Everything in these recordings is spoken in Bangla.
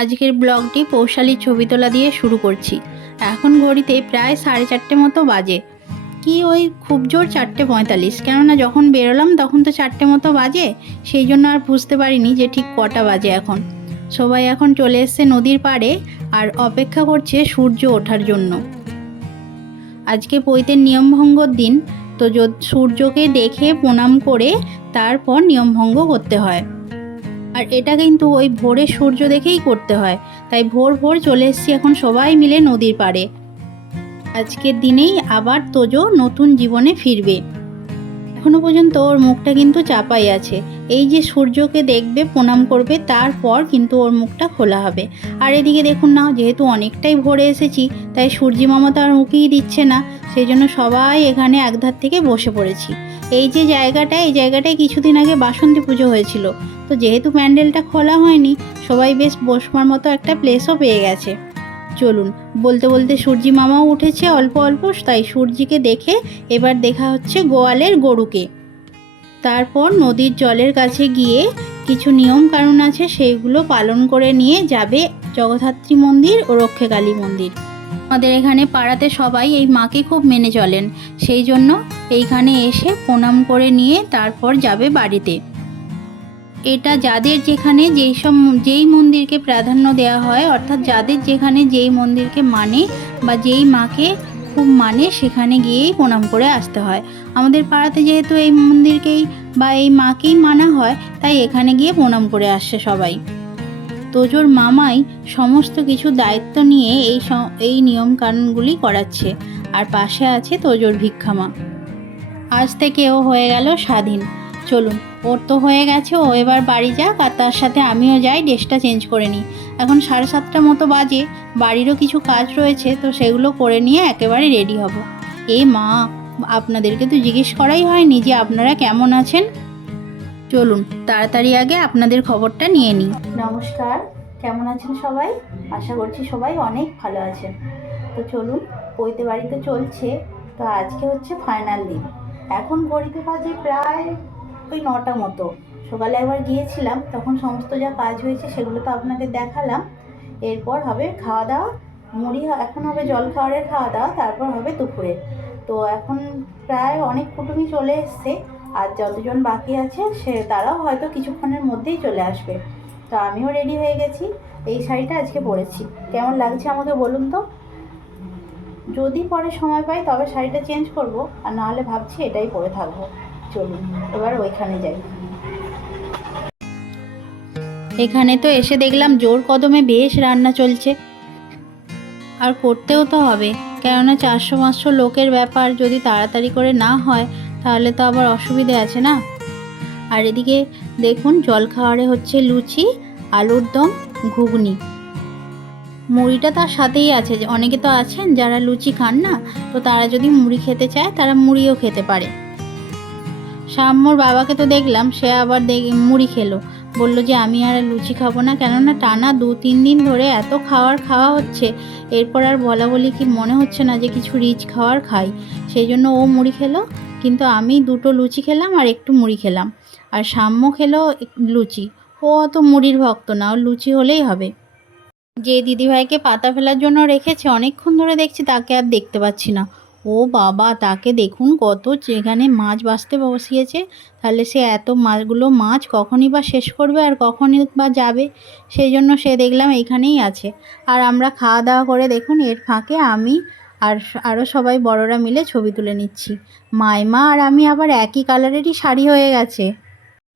আজকের ব্লগটি পৌশালীর ছবি তোলা দিয়ে শুরু করছি। এখন ঘড়িতে প্রায় সাড়ে চারটে মতো বাজে। কি ওই খুব জোর চারটে পঁয়তাল্লিশ? কেননা যখন বেরোলাম তখন তো চারটে মতো বাজে। সেই জন্য আর বুঝতে পারিনি যে ঠিক কটা বাজে এখন। সবাই এখন চলে এসছে নদীর পাড়ে আর অপেক্ষা করছে সূর্য ওঠার জন্য। আজকে পৈতের নিয়মভঙ্গর দিন, তো সূর্যকে দেখে প্রণাম করে তারপর নিয়মভঙ্গ করতে হয়। আর এটা কিন্তু ওই ভোরে সূর্য দেখেই করতে হয়। তাই ভোর ভোর চলে এসেছি এখন সবাই মিলে নদীর পাড়ে। আজকের দিনেই আবার তোজো নতুন জীবনে ফিরবে। এখনও পর্যন্ত ওর মুখটা কিন্তু চাপাই আছে। এই যে সূর্যকে দেখবে, প্রণাম করবে, তারপর কিন্তু ওর মুখটা খোলা হবে। আর এদিকে দেখুন না, যেহেতু অনেকটাই ভোরে এসেছি, তাই সূর্যি মামা তো আর মুখেই দিচ্ছে না। সেই জন্য সবাই এখানে একধার থেকে বসে পড়েছি। এই যে জায়গাটা, এই জায়গাটায় কিছুদিন আগে বাসন্তী পুজো হয়েছিল। তো যেহেতু প্যান্ডেলটা খোলা হয়নি, সবাই বেশ বসবার মতো একটা প্লেসও পেয়ে গেছে। চলুন, বলতে বলতে সূর্যি মামাও উঠেছে অল্প অল্প, তাই সূর্যিকে দেখে এবার দেখা হচ্ছে গোয়ালের গরুকে। তারপর নদীর জলের কাছে গিয়ে কিছু নিয়ম কানুন আছে সেইগুলো পালন করে নিয়ে যাবে জগদ্ধাত্রী মন্দির ও রক্ষেকালী মন্দির। আমাদের এখানে পাড়াতে সবাই এই মাকে খুব মেনে চলেন। সেই জন্য এইখানে এসে প্রণাম করে নিয়ে তারপর যাবে বাড়িতে। এটা যাদের যেখানে যেই সব যেই মন্দিরকে প্রাধান্য দেওয়া হয়, অর্থাৎ যাদের যেখানে যেই মন্দিরকে মানে বা যেই মাকে খুব মানে সেখানে গিয়েই প্রণাম করে আসতে হয়। আমাদের পাড়াতে যেহেতু এই মন্দিরকেই বা এই মাকেই মানা হয়, তাই এখানে গিয়ে প্রণাম করে আসছে সবাই। তোজোর মামাই সমস্ত কিছু দায়িত্ব নিয়ে এই এই নিয়ম কানুনগুলি করাচ্ছে, আর পাশে আছে তোজোর ভিক্ষামা। আজ থেকে ও হয়ে গেল স্বাধীন। চলুন, ওর তো হয়ে গেছে, ও এবার বাড়ি যাক, আর তার সাথে আমিও যাই, ড্রেসটা চেঞ্জ করে নিই। এখন সাড়ে সাতটা মতো বাজে, বাড়িরও কিছু কাজ রয়েছে, তো সেগুলো করে নিয়ে একেবারে রেডি হব। এ মা, আপনাদেরকে তো জিজ্ঞেস করাই হয়নি যে আপনারা কেমন আছেন? চলুন, তাড়াতাড়ি আগে আপনাদের খবরটা নিয়ে নিই। নমস্কার, কেমন আছেন সবাই? আশা করছি সবাই অনেক ভালো আছেন। তো চলুন পৈতে বাড়িতে চলছে। তো আজকে হচ্ছে ফাইনাল দিন। এখন ঘড়িতে বাজে প্রায় ওই নটা মতো। সকালে একবার গিয়েছিলাম, তখন সমস্ত যা কাজ হয়েছে সেগুলো তো আপনাদের দেখালাম। এরপর হবে খাওয়া দাওয়া, মুড়ি এখন হবে জল খাওয়ারের খাওয়া দাওয়া, তারপর হবে দুপুরে। তো এখন প্রায় অনেক কুটুমই চলে এসছে। আর যতজন বাকি আছে, সে তারাও হয়তো কিছুক্ষণের মধ্যেই চলে আসবে। তো আমিও রেডি হয়ে গেছি। এই শাড়িটা আজকে পরেছি। কেমন লাগছে আমাকে বলুন তো? যদি পরে সময় পাই, তবে শাড়িটা চেঞ্জ করব। আর নাহলে ভাবছি এটাই পরে থাকব। চলুন, এবার ওইখানে যাই। এখানে তো এসে দেখলাম জোর কদমে বেশ রান্না চলছে। আর করতেও তো হবে। কেননা চারশো পাঁচশো লোকের ব্যাপার যদি তাড়াতাড়ি করে না হয় তাহলে তো আবার অসুবিধে আছে না? আর এদিকে দেখুন, জল খাওয়ারে হচ্ছে লুচি, আলুর দম, ঘুগনি। মুড়িটা তার সাথেই আছে। অনেকে তো আছেন যারা লুচি খান না, তো তারা যদি মুড়ি খেতে চায়, তারা মুড়িও খেতে পারে। সাম্যর বাবাকে তো দেখলাম, সে আবার মুড়ি খেলো। বলল যে, আমি আর লুচি খাব না, কেননা টানা দু, তিন দিন ধরে এত খাওয়ার খাওয়া হচ্ছে, এরপর আর বলা বলি কি মনে হচ্ছে না যে, কিছু রিচ খাওয়ার খাই? সেই জন্য ও মুড়ি খেলো কিন্তু আমি দুটো লুচি খেলাম আর একটু মুড়ি খেলাম। আর সাম্য খেলো লুচি। ও অত মুড়ির ভক্ত না, ও লুচি হলেই হবে। যে দিদিভাইকে পাতা ফেলার জন্য রেখেছে, অনেকক্ষণ ধরে দেখছি তাকে আর দেখতে পাচ্ছি না। ও বাবা, তাকে দেখুন কত যেখানে মাছ বাঁচতে বসিয়েছে। তাহলে সে এত মাছগুলো মাছ কখনই বা শেষ করবে আর কখনই বা যাবে? সেই জন্য সে দেখলাম এইখানেই আছে। আর আমরা খাওয়া দাওয়া করে দেখুন, এর ফাঁকে আমি আর আরও সবাই বড়রা মিলে ছবি তুলে নিচ্ছি। মাইমা আর আমি আবার একই কালারেরই শাড়ি হয়ে গেছে।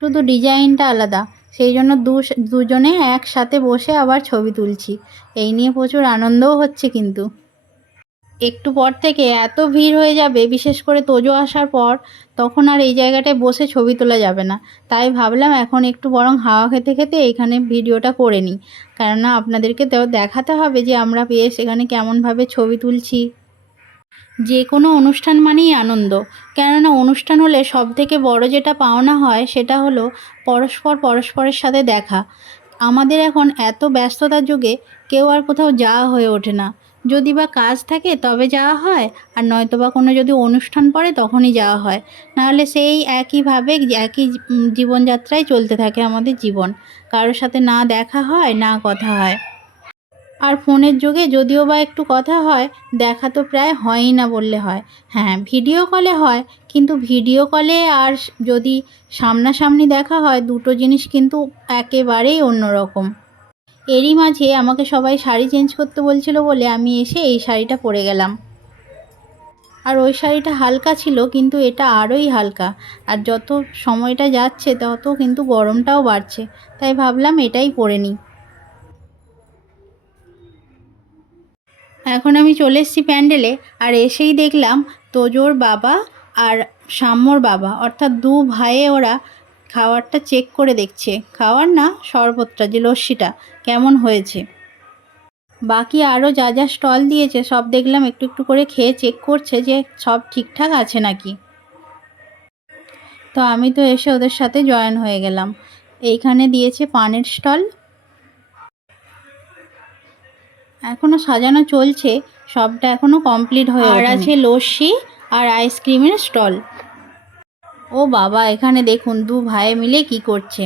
শুধু ডিজাইনটা আলাদা, সেই জন্য দু দুজনে একসাথে বসে আবার ছবি তুলছি। এই নিয়ে প্রচুর আনন্দও হচ্ছে কিন্তু। একটু পর থেকে এত ভিড় হয়ে যাবে, বিশেষ করে তোজো আসার পর, তখন আর এই জায়গাটায় বসে ছবি তোলা যাবে না। তাই ভাবলাম এখন একটু বরং হাওয়া খেতে খেতে এখানে ভিডিওটা করে নিই। কেননা আপনাদেরকে তো দেখাতে হবে যে আমরা পেয়ে সেখানে কেমনভাবে ছবি তুলছি। যে কোনো অনুষ্ঠান মানেই আনন্দ। কেননা অনুষ্ঠান হলে সব থেকে বড় যেটা পাওনা হয় সেটা হলো পরস্পর পরস্পরের সাথে দেখা। আমাদের এখন এত ব্যস্ততার যুগে কেউ আর কোথাও যাওয়া হয়ে ওঠে না। যদি বা কাজ থাকে তবে যাওয়া হয়, আর নয়তো বা কোনো যদি অনুষ্ঠান পড়ে তখনই যাওয়া হয়। নাহলে সেই একইভাবে একই জীবনযাত্রায় চলতে থাকে আমাদের জীবন। কারোর সাথে না দেখা হয়, না কথা হয়। আর ফোনের যুগে যদিও বা একটু কথা হয়, দেখা তো প্রায় হয়ই না বললে হয়। হ্যাঁ ভিডিও কলে হয়, কিন্তু ভিডিও কলে আর যদি সামনাসামনি দেখা হয়, দুটো জিনিস কিন্তু একেবারেই অন্যরকম। এরই মাঝে আমাকে সবাই শাড়ি চেঞ্জ করতে বলছিল বলে আমি এসে এই শাড়িটা পরে গেলাম। আর ওই শাড়িটা হালকা ছিল, কিন্তু এটা আরোই হালকা। আর যত সময়টা যাচ্ছে, তত কিন্তু গরমটাও বাড়ছে। তাই ভাবলাম এটাই পরে নিই। এখন আমি চলে এসেছি প্যান্ডেলে, আর এসেই দেখলাম তোজোর বাবা আর সাম্যর বাবা। অর্থাৎ দু ভাইয়ে ওরা খাবারটা চেক করে দেখছে। খাওয়ার না শরবতটা যে লস্যিটা। কেমন হয়েছে? বাকি আরও যা যা স্টল দিয়েছে সব দেখলাম একটু একটু করে খেয়ে চেক করছে যে সব ঠিকঠাক আছে নাকি। তো আমি তো এসে ওদের সাথে জয়েন হয়ে গেলাম। এইখানে দিয়েছে পানের স্টল এখনও সাজানো চলছে সবটা এখনও কমপ্লিট হয়ে আর আছে লস্যি আর আইসক্রিমের স্টল ও বাবা, এখানে দেখুন, দু ভাই মিলে কি করছে।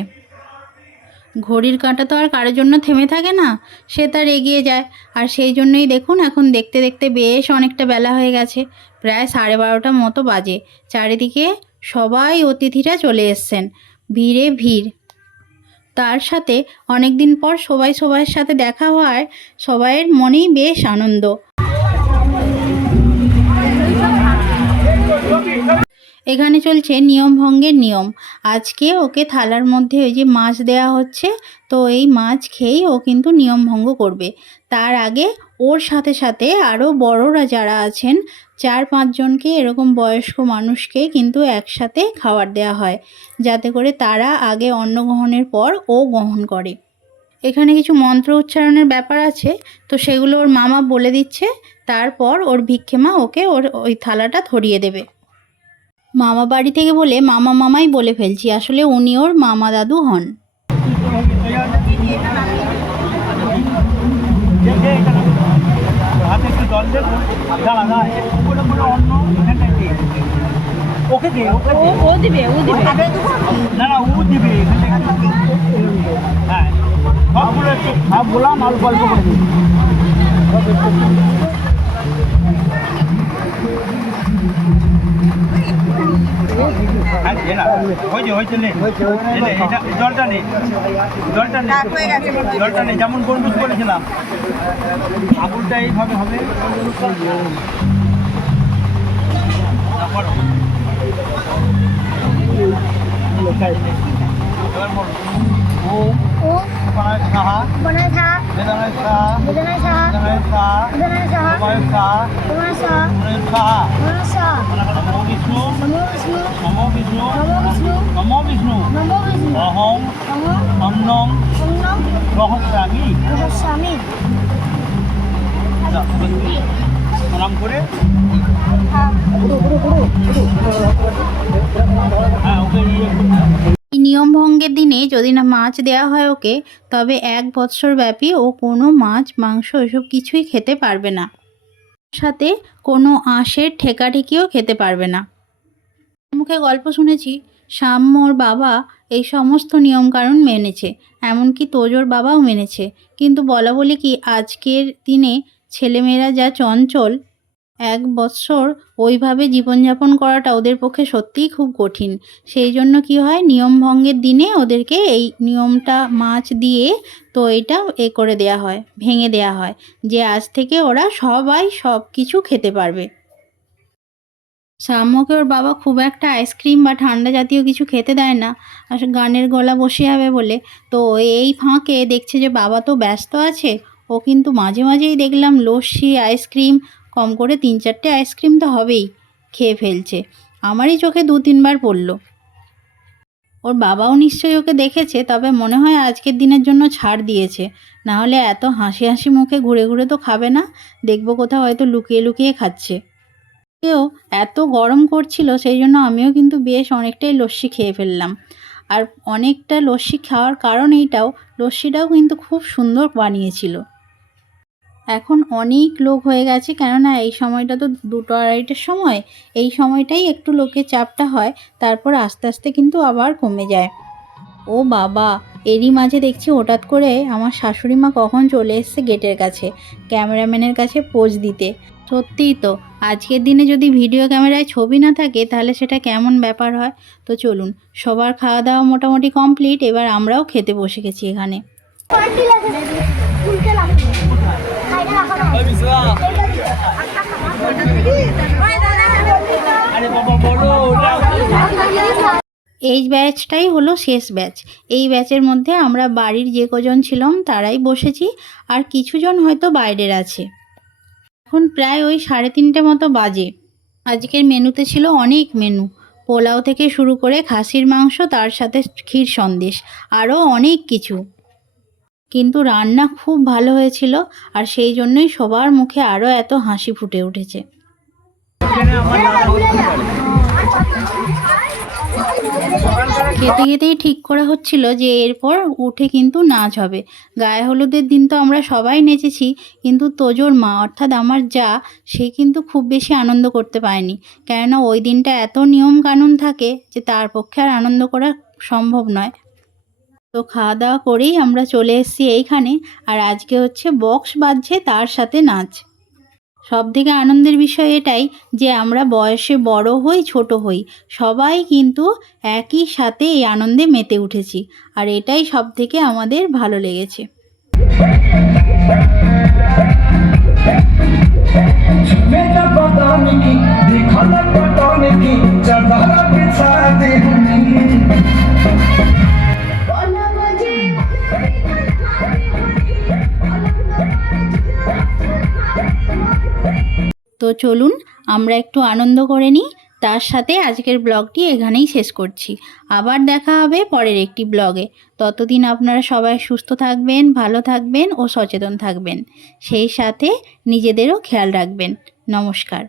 ঘড়ির কাঁটা তো আর কারোর জন্য থেমে থাকে না, সে তার এগিয়ে যায়। আর সেই জন্যই দেখুন, এখন দেখতে দেখতে বেশ অনেকটা বেলা হয়ে গেছে, প্রায় সাড়ে বারোটা মতো বাজে। চারিদিকে সবাই অতিথিরা চলে এসছেন, ভিড়ে ভিড়। তার সাথে অনেক দিন পর সবাই সবার সাথে দেখা হওয়ায় সবাইয়ের মনেই বেশ আনন্দ। এখানে চলছে নিয়ম ভঙ্গের নিয়ম। আজকে ওকে থালার মধ্যে ওই যে মাছ দেয়া হচ্ছে, তো এই মাছ খেয়েই ও কিন্তু নিয়ম ভঙ্গ করবে। তার আগে ওর সাথে সাথে আরও বড়রা যারা আছেন, চার পাঁচজনকে এরকম বয়স্ক মানুষকে কিন্তু একসাথে খাবার দেওয়া হয়, যাতে করে তারা আগে অন্ন গ্রহণের পর ও গ্রহণ করে। এখানে কিছু মন্ত্র উচ্চারণের ব্যাপার আছে, তো সেগুলো ওর মামা বলে দিচ্ছে, তারপর ওর ভিক্ষেমা ওকে ওর ওই থালাটা ধরিয়ে দেবে। মামা বাড়ি থেকে বলে মামা মামাই বলে ফেলছি, আসলে উনি ওর মামা দাদু হন। হ্যাঁ। করে যেমন গন্ডুস করেছিলাম আঙুলটা এইভাবে হবে এবার উপায় সাহা বনায় থা বেদনায় সাহা বেদনায় সাহা বেদনায় সাহা বেদনায় সাহা উপায় সাহা তোমার সাহা উপায় সাহা তোমার সাহা নমো বিষ্ণু নমো বিষ্ণু নমো বিষ্ণু নমো বিষ্ণু নমো বিষ্ণু নমো বিষ্ণু অহং নমো অন্নম রহস্যামি রহস্যামি প্রণাম করে হ্যাঁ হ্যাঁ যদি না মাছ দেওয়া হয় ওকে, তবে এক বৎসর ব্যাপী ও কোনো মাছ, মাংস এসব কিছুই খেতে পারবে না। সাথে কোনো আঁশের ঠেকাঠেকিও খেতে পারবে না। মুখে গল্প শুনেছি সাম্যর বাবা এই সমস্ত নিয়মকানুন মেনেছে, এমনকি তোজোর বাবাও মেনেছে। কিন্তু বলা বলি কি, আজকের দিনে ছেলেমেয়েরা যা চঞ্চল এক বৎসর ওইভাবে জীবনযাপন করাটা ওদের পক্ষে সত্যিই খুব কঠিন। সেই জন্য কি হয়, নিয়ম ভঙ্গের দিনে ওদেরকে এই নিয়মটা মাছ দিয়ে তো এটা এ করে দেয়া হয়, ভেঙে দেয়া হয় যে আজ থেকে ওরা সবাই সব কিছু খেতে পারবে। সাম্যকে ওর বাবা খুব একটা আইসক্রিম বা ঠান্ডা জাতীয় কিছু খেতে দেয় না, আর গানের গলা বসে যাবে বলে। তো এই ফাঁকে দেখছে যে বাবা তো ব্যস্ত আছে, ও কিন্তু মাঝে মাঝেই দেখলাম লস্যি, আইসক্রিম কম করে তিন চারটে আইসক্রিম তো হবেই, খেয়ে ফেলছে। আমারই চোখে দু তিনবার পড়ল। ওর বাবাও নিশ্চয়ই ওকে দেখেছে, তবে মনে হয় আজকের দিনের জন্য ছাড় দিয়েছে। না হলে এত হাসি হাসি মুখে ঘুরে ঘুরে তো খাবে না, দেখব কোথাও হয়তো লুকিয়ে লুকিয়ে খাচ্ছে। কেউ এত গরম করছিল, সেই জন্য আমিও কিন্তু বেশ অনেকটাই লস্যি খেয়ে ফেললাম। আর অনেকটা লস্যি খাওয়ার কারণ এইটাও, লস্যিটাও কিন্তু খুব সুন্দর বানিয়েছিল। এখন অনেক লোক হয়ে গেছে, কেননা এই সময়টা তো দুটো আড়াইটার সময়। এই সময়টাই একটু লোকের চাপটা হয়, তারপর আস্তে আস্তে কিন্তু আবার কমে যায়। ও বাবা, এরই মাঝে দেখছি হঠাৎ করে আমার শাশুড়ি মা কখন চলে এসছে গেটের কাছে, ক্যামেরাম্যানের কাছে পোজ দিতে। সত্যিই তো, আজকের দিনে যদি ভিডিও ক্যামেরায় ছবি না থাকে, তাহলে সেটা কেমন ব্যাপার হয়? তো চলুন, সবার খাওয়া দাওয়া মোটামুটি কমপ্লিট, এবার আমরাও খেতে বসে গেছি এখানে। এই ব্যাচটাই হলো শেষ ব্যাচ। এই ব্যাচের মধ্যে আমরা বাড়ির যে কজন ছিলাম তারাই বসেছি আর কিছুজন হয়তো বাইরের আছে। এখন প্রায় ওই সাড়ে তিনটে মতো বাজে। আজকের মেনুতে ছিল অনেক মেনু। পোলাও থেকে শুরু করে খাসির মাংস, তার সাথে ক্ষীর সন্দেশ, আরও অনেক কিছু। কিন্তু রান্না খুব ভালো হয়েছিল আর সেই জন্যই সবার মুখে আরও এত হাসি ফুটে উঠেছে। খেতে খেতেই ঠিক করা হচ্ছিল যে এরপর উঠে কিন্তু নাচ হবে। গায়ে হলুদের দিন তো আমরা সবাই নেচেছি কিন্তু তোজোর মা অর্থাৎ আমার যা সে কিন্তু খুব বেশি আনন্দ করতে পারেনি। কেননা ওই দিনটা এত নিয়ম কানুন থাকে যে তার পক্ষে আর আনন্দ করা সম্ভব নয়। তো খাওয়া দাওয়া করেই আমরা চলে এসেছি এইখানে আর আজকে হচ্ছে বক্স বাজছে তার সাথে নাচ। সব থেকে আনন্দের বিষয় এটাই যে আমরা বয়সে বড় হই, ছোট হই। সবাই কিন্তু একই সাথে এই আনন্দে মেতে উঠেছি। আর এটাই সব থেকে আমাদের ভালো লেগেছে। Thank you. তো চলুন, আমরা একটু আনন্দ করে নিই। তার সাথে আজকের ব্লগটি এখানেই শেষ করছি। আবার দেখা হবে পরের একটি ব্লগে। ততদিন আপনারা সবাই সুস্থ থাকবেন, ভালো থাকবেন ও সচেতন থাকবেন। সেই সাথে নিজেদেরও খেয়াল রাখবেন। নমস্কার।